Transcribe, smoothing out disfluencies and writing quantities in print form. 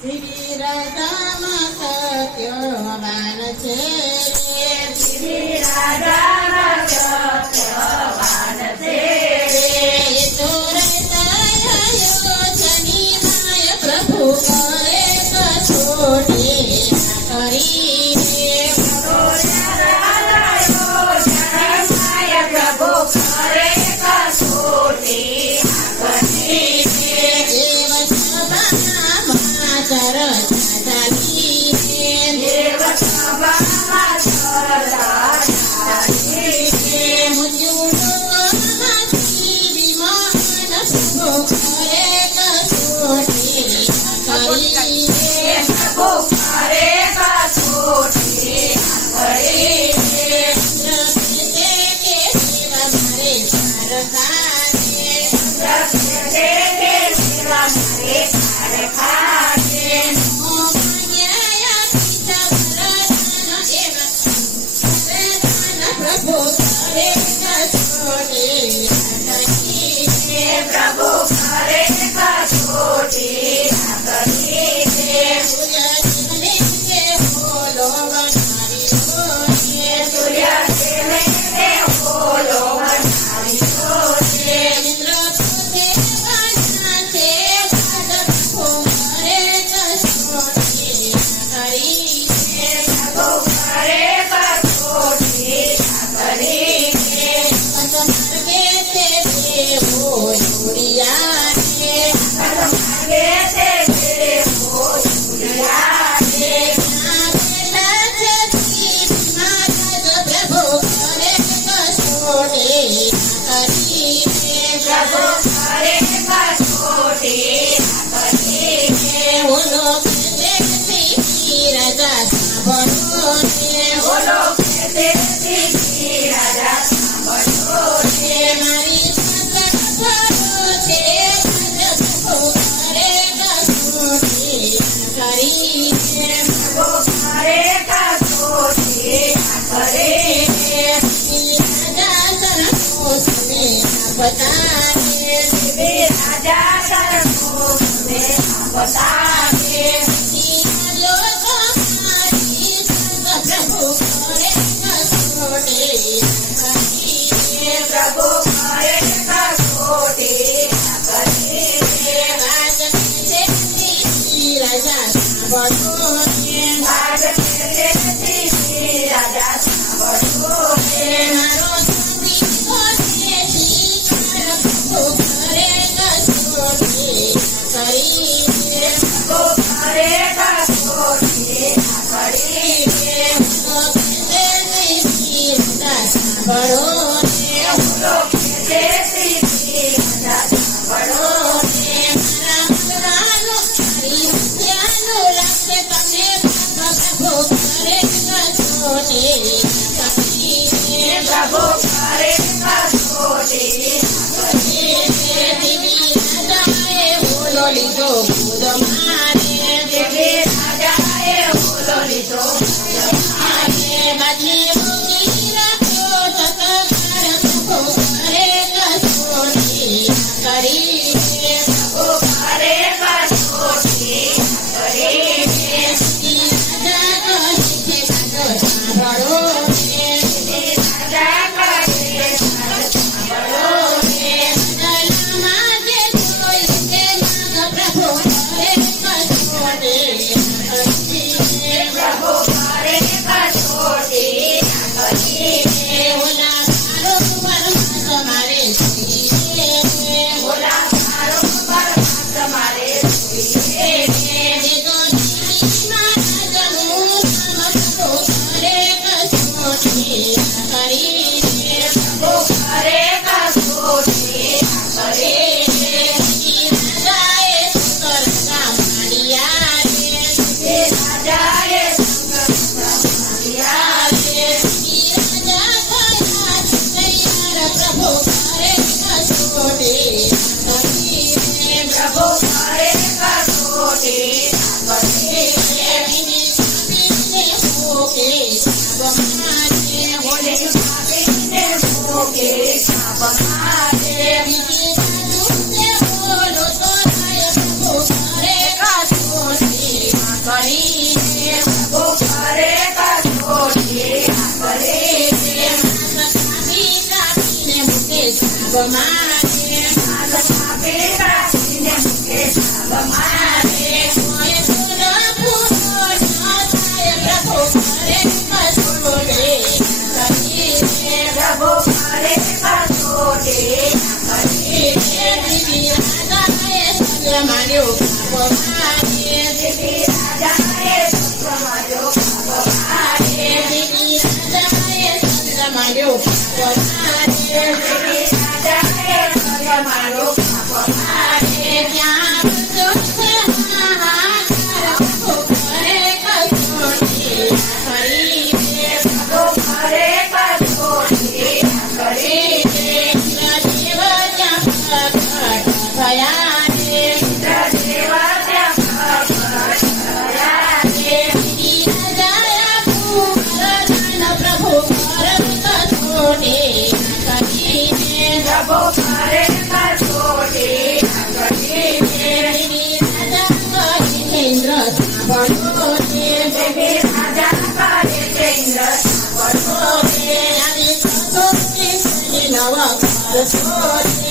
શ્રી રાજામાં સત્યવાન છે, શ્રી રાજામાં સત્યવાન છે. તો યોજની માય પ્રભુ કરે કસોટી કરી, પ્રભુ કરે કસોટી કરી. દેવ સભામાં ચર્ચા ચાલી, દેવ સભામાં ચર્ચા ચાલી. મૃત્યુલોકમાંથી વિમાન પ્રભુ કરે કસોટી કરી, પ્રભુ કરે કસોટી કરી. પ્રભુ કરે કસોટી કરી. બોલો બનાવી, સૂર્ય બોલો બનાવી. Bye. કરે બીજી બાજુને બોલો તો થાય પ્રભુ કરે કસોટી કરીને પ્રભુ કરે કસોટી કરીને કાપીને મૂકે સાબ મારે કાપી કાપીને મૂકે સાબ મારે કોઈ પૂરો ન થાય પ્રભુ કરે કસોટી કરીને પ્રભુ કરે કસોટી કરીને બીબી રાજાએ સગા માર્યો પાપ મારે દેવી રાજાએ સમાજો પાપ મારે બીબી રાજાએ સગા માર્યો પાપ મારે દેવી રાજાએ સમાજો પાપ મારે ત્યાં બધો છે હાહાકાર પ્રભુ કરે કસોટી કરીને પ્રભુ કરે કસોટી કરીને દેવ ત્યાં પ્રગટ થયા રે દેવા ત્યાં પ્રગટ થયા રે બીબી રાજાએ પૂરણ પ્રભુ કરે કસોટી કરીને પ્રભુ કરે કસોટી કરીને બીબી રાજા મહેન્દ્ર સાંભળો રે દેવી રાજા કરે ચંદ્ર સાંભળો રે આવી કસોટી નવ કરશો રે